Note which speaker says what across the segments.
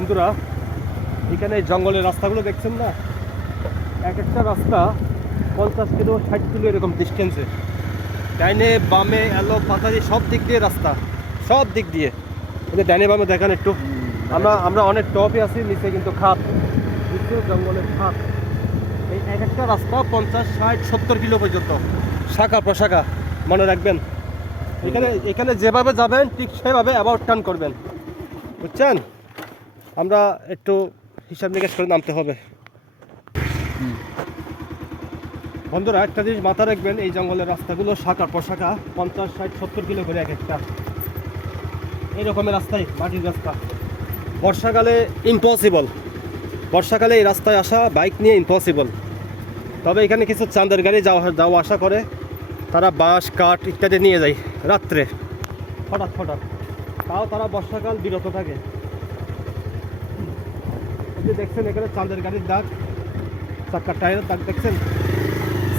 Speaker 1: বন্ধুরা, এখানে জঙ্গলের রাস্তাগুলো দেখছেন না? এক একটা রাস্তা পঞ্চাশ কিলো, ষাট কিলো এরকম ডিস্টেন্সে ডাইনে বামে, এলো পাতারি সব দিক দিয়ে রাস্তা। সব দিক দিয়ে। ডাইনে বামে দেখেন একটু। আমরা আমরা অনেক টপে আছি, নিচে কিন্তু খাত। নিচে জঙ্গলের খাত। এই এক একটা রাস্তা পঞ্চাশ, ষাট, সত্তর কিলো পর্যন্ত। শাখা প্রশাখা, মনে রাখবেন। এখানে এখানে যেভাবে যাবেন, ঠিক সেভাবে অ্যাবাউট টার্ন করবেন। বুঝছেন? আমরা একটু হিসাব নিকাশ করে নামতে হবে। বন্ধুরা, একটা জিনিস মাথা রাখবেন, এই জঙ্গলের রাস্তাগুলো শাখা প্রশাখা, পঞ্চাশ, ষাট, সত্তর কিলো করে এক একটা। এই রকমের রাস্তায় মাটির রাস্তা। বর্ষাকালে ইম্পসিবল বর্ষাকালে এই রাস্তায় আসা বাইক নিয়ে ইম্পসিবল তবে এখানে কিছু চাঁদের গাড়ি যাওয়া যাওয়া আসা করে। তারা বাঁশ, কাঠ ইত্যাদি নিয়ে যায় রাত্রে। হঠাৎ হঠাৎ। তাও তারা বর্ষাকাল বিরত থাকে। দেখছেন, এখানে চাঁদের গাড়ির দাগ চাক্কার টায়ারের দাগ দেখছেন?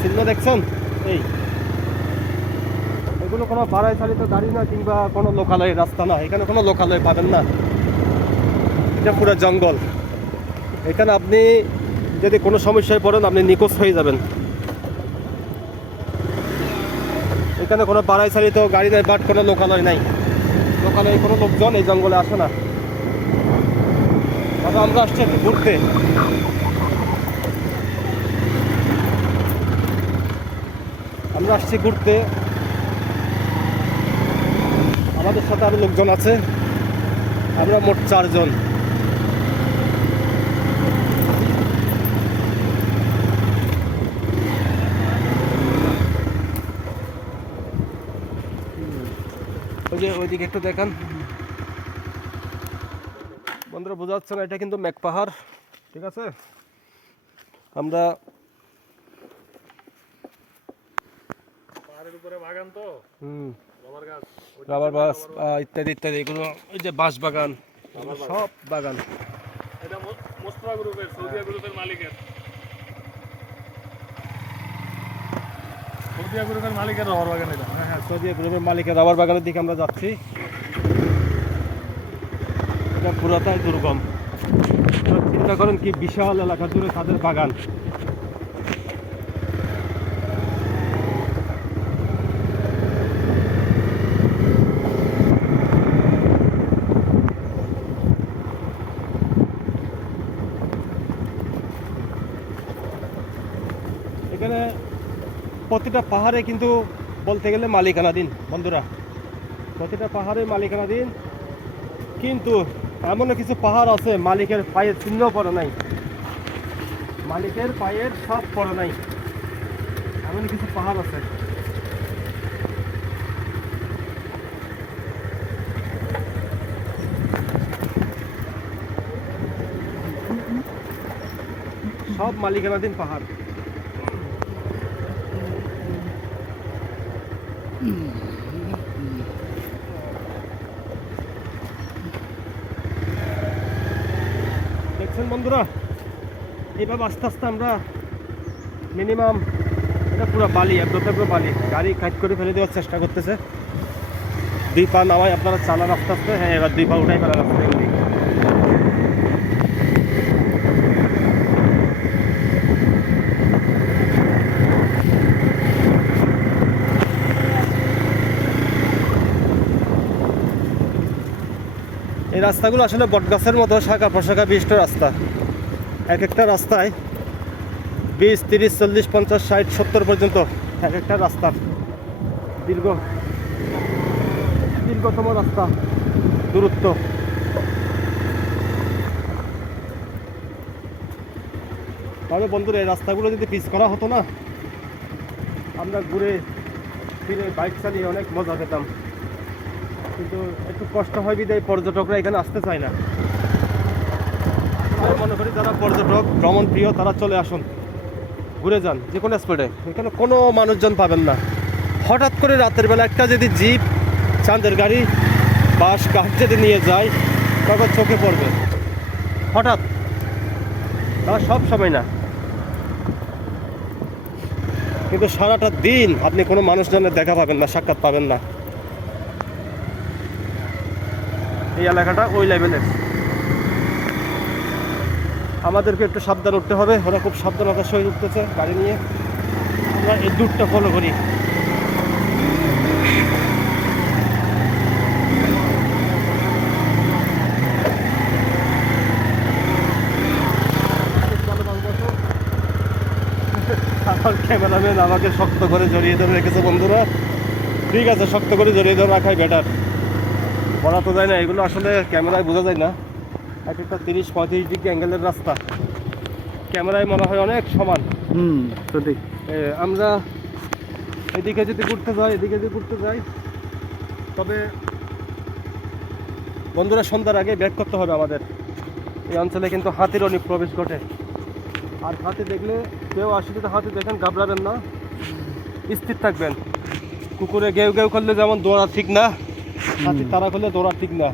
Speaker 1: চিহ্ন দেখছেন? এই। এগুলো কোনো ভাড়ায় চালিত গাড়ি না, কিংবা কোনো লোকালয়ের রাস্তা না, এখানে কোনো লোকালয় পাবেন না। এটা পুরো জঙ্গল। এখানে আপনি যদি কোনো সমস্যায় পড়েন, আপনি নিখোঁজ হয়ে যাবেন। এখানে কোনো পাড়ায় চালিত গাড়ি নেই, বাট কোনো লোকালয় নাই। লোকালয়ে কোনো লোকজন এই জঙ্গলে আসে না। আমরা আসছি একটু ঘুরতে। আমরা আসছি ঘুরতে। আমাদের সাথে আরও লোকজন আছে। আমরা মোট চারজন। ওই যে ওইদিকে একটু দেখান। বন্ধুরা বোঝা যাচ্ছে না এটা কিন্তু মেঘ পাহাড় ঠিক আছে? আমরা
Speaker 2: পাহাড়ের উপরে বাগান তো?
Speaker 1: হুম।
Speaker 2: রবার গাছ
Speaker 1: রাবার বাস ইত্যাদি ইত্যাদি এগুলো ওই যে বাঁশ বাগান সব বাগান।
Speaker 2: এটা মোস্তফা গ্রুপের সৌদিয়া গ্রুপের মালিকের। সৌদিয়া গ্রুপের মালিকের রবার বাগান এটা।
Speaker 1: হ্যাঁ হ্যাঁ সৌদি গ্রুপের মালিকের রাবার বাগানের দিকে আমরা যাচ্ছি। এটা পুরাতাই দুর্গম। চিন্তা করেন কি, বিশাল এলাকা জুড়ে তাদের বাগান। এখানে প্রতিটা পাহাড়ে কিন্তু বলতে গেলে মালিকানাধীন, বন্ধুরা। প্রতিটা পাহাড়ে মালিকানাধীন, কিন্তু এমনও কিছু পাহাড় আছে, মালিকের পায়ের চিহ্ন পড়ে নাই। মালিকের পায়ের সব পড়ে নাই। এমন কিছু পাহাড় আছে। সব মালিকানাধীন পাহাড় দেখছেন বন্ধুরা এইভাবে আস্তে আস্তে আমরা মিনিমাম এটা পুরো বালি একদম পুরো বালি, গাড়ি কাজ করে ফেলে দেওয়ার চেষ্টা করতেছে। দুই পা নামাই আপনারা চালান আস্তে আস্তে হ্যাঁ এবার দুই পা উঠাই ফেলার রাস্তা এই রাস্তাগুলো আসলে বটগাছের মতো শাখা প্রশাখা বিশিষ্ট রাস্তা। এক একটা রাস্তায় বিশ, তিরিশ, চল্লিশ, পঞ্চাশ, ষাট, সত্তর পর্যন্ত এক একটা রাস্তা। দীর্ঘ, দীর্ঘতম রাস্তা, দূরত্ব। তবে বন্ধুরা, এই রাস্তাগুলো যদি পিচ করা হতো না, আমরা ঘুরে ফিরে বাইক চালিয়ে অনেক মজা পেতাম। কিন্তু একটু কষ্ট হয় বিদায় পর্যটকরা এখানে আসতে চায় না। আমি মনে করি যারা পর্যটক ভ্রমণ প্রিয় তারা চলে আসুন। ঘুরে যান। যে কোনো স্পটে। এখানে কোনো মানুষজন পাবেন না। হঠাৎ করে রাতের বেলা একটা যদি জিপ চাঁদের গাড়ি বাস কাঠ যদি নিয়ে যায় তখন চোখে পড়বে। হঠাৎ। তারা সব সময় না। কিন্তু সারাটা দিন আপনি কোনো মানুষজনের দেখা পাবেন না সাক্ষাৎ পাবেন না। এই এলাকাটা ওই লেভেলের। আমাদেরকে একটু সাবধান উঠতে হবে, ওরা খুব সাবধানতার সহিত উঠতেছে গাড়ি নিয়ে। আমরা এই দূরটা ফলো করি। ক্যামেরাম্যান আমাকে শক্ত করে জড়িয়ে ধরে রেখেছে বন্ধুরা। ঠিক আছে, শক্ত করে জড়িয়ে ধরে রাখাই বেটার বলা তো যায় না এগুলো আসলে ক্যামেরায় বোঝা যায় না। এক একটা তিরিশ পঁয়ত্রিশ ডিগ্রি অ্যাঙ্গেলের রাস্তা। ক্যামেরায় মনে হয় অনেক সমান।
Speaker 3: হুম সঠিক।
Speaker 1: আমরা এদিকে যদি ঘুরতে যাই এদিকে যদি ঘুরতে যাই তবে বন্ধুরা সন্ধ্যার আগে ব্যাক করতে হবে আমাদের। এই অঞ্চলে কিন্তু হাতির অনেক প্রবেশ ঘটে। আর হাতি দেখলে কেউ আসে যদি হাতি দেখেন ঘাবড়াবেন না। স্থির থাকবেন। কুকুরে গেউ গেউ করলে যেমন দৌড়া ঠিক না। হাতি তারা করলে দৌড়া ঠিক না।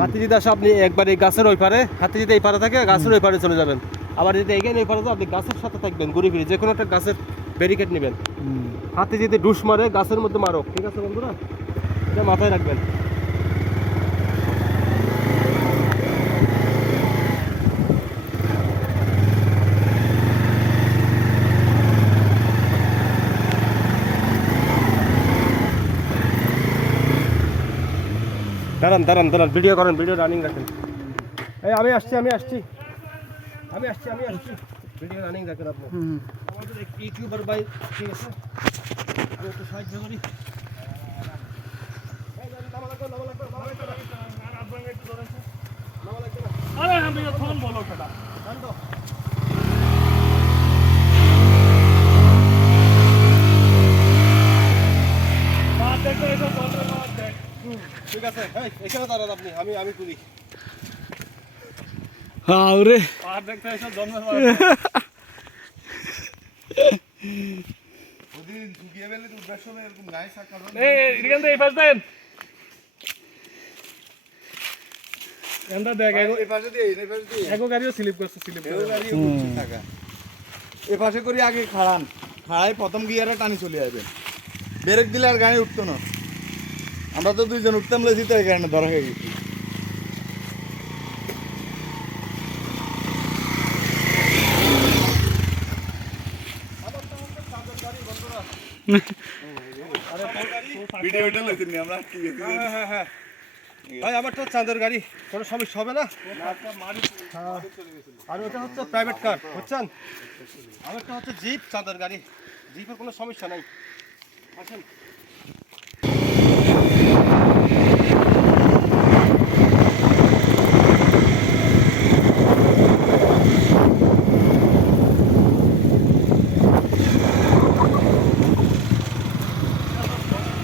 Speaker 1: হাতি যদি আসে আপনি একবার এই গাছের ওই পারে হাতি যদি এই পারে থাকে গাছের ওই পারে চলে যাবেন। আবার যদি এগিয়ে এই পারে আপনি গাছের সাথে থাকবেন ঘুরে ফিরে যে কোনো একটা গাছের ব্যারিকেড নেবেন। হাতি যদি ডুস মারে গাছের মধ্যে মারো ঠিক আছে বন্ধুরা? এটা মাথায় রাখবেন। দাঁড়ান দাঁড়ান দাঁড়ান ভিডিও করেন ভিডিও রানিং রাখেন। এই আমি আসছি আমি আসছি। আমি আসছি আমি আসছি। ভিডিও রানিং রাখেন আপনি। আমাদের ইউটিউবার ভাই ঠিক আছে? আমি একটু সাহায্য করি।
Speaker 2: আরে আমি ফোন বলো সেটা
Speaker 1: যান তো।
Speaker 2: মার দেখো এসব বন্ধের মার দেখ
Speaker 1: ঠিক আছে এখানে দাঁড়ান আপনি আমি আমি তুলি
Speaker 3: আরে
Speaker 2: মার দেখতে এসব জন্মের
Speaker 4: ওদিন ঢুকিয়ে ফেলে তো উঠবার এরকম গায়ে শাক
Speaker 2: এই এখান থেকে এই পাশ দেন। এন্ডা দেখ এগো
Speaker 4: এই পাশে দিয়ে এই পাশে দিয়ে
Speaker 2: এগো গাড়িও স্লিপ করছে স্লিপ
Speaker 4: এও গাড়িও থাকা। এ পাশে করে আগে খাড়ান। খাড়াই প্রথম গিয়ারে টানি চলে যাবে ব্রেক দিলে আর গাড়ি উঠতো না। আমরা তো দুইজন উঠতাম লেছি তো এই কারণে ধরা হয়ে গেছি। ভিডিওটা আমরা কি
Speaker 1: হ্যাঁ হ্যাঁ হ্যাঁ। ভাই আমার তো চাঁদের গাড়ি কোনো সমস্যা হবে না? হ্যাঁ। আর ওটা হচ্ছে প্রাইভেট কার বুঝছেন? আমারটা হচ্ছে জিপ চাঁদের গাড়ি। জিপের কোনো সমস্যা নাই।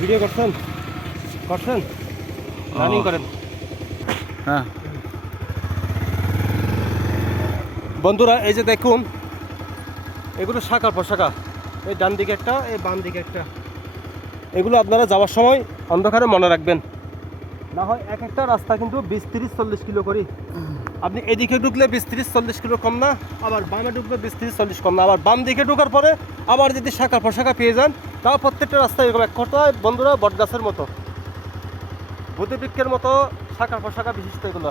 Speaker 1: ভিডিও করছেন? করছেন? রানিং করেন।
Speaker 3: হ্যাঁ।
Speaker 1: বন্ধুরা এই যে দেখুন এগুলো শাখা প্রশাখা এই ডান দিকে একটা এই বাম দিকে একটা। এগুলো আপনারা যাওয়ার সময় অন্ধকারে মনে রাখবেন। না হয় এক একটা রাস্তা কিন্তু বিশ তিরিশ চল্লিশ কিলো করি আপনি এদিকে ঢুকলে বিশ তিরিশ, চল্লিশ কিলো কম না, আবার বামে ঢুকলে বিশ তিরিশ, চল্লিশ কম না। আবার বাম দিকে ঢুকার পরে আবার যদি শাখা প্রশাখা পেয়ে যান, তাও প্রত্যেকটা রাস্তা এরকম এক কথায় বন্ধুরা, বটগাছের মতো। বুদ্ধিবৃক্ষের মতো শাখা প্রশাখা বিশিষ্ট এগুলো।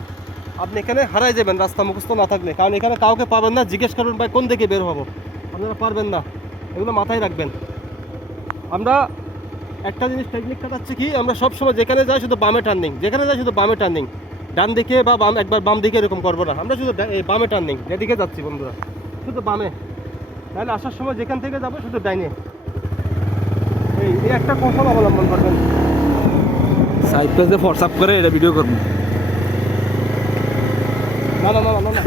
Speaker 1: আপনি এখানে হারাই যাবেন, রাস্তা মুখস্থ না থাকলে। কারণ এখানে কাউকে পাবেন না, জিজ্ঞেস করবেন ভাই, কোন দিকে বের হব? আপনারা পারবেন না। এগুলো মাথায় রাখবেন। আমরা একটা জিনিস টেকনিক কাটাচ্ছি কি, আমরা সব সময় যেখানে যাই শুধু বামে টার্নিং যেখানে যাই শুধু বামে টার্নিং ডান দিকে বা বাম একবার বাম দিকে এরকম করব না। আমরা শুধু বামে টার্নিং যেদিকে যাচ্ছি বন্ধুরা। শুধু বামে। তাহলে আসার সময় যেখান থেকে যাব শুধু ডাইনে এই এই একটা কৌশল অবলম্বন করবেন।
Speaker 3: সাইড পেজে হোয়াটসঅ্যাপ করে এটা ভিডিও
Speaker 1: করবেন না না না না না।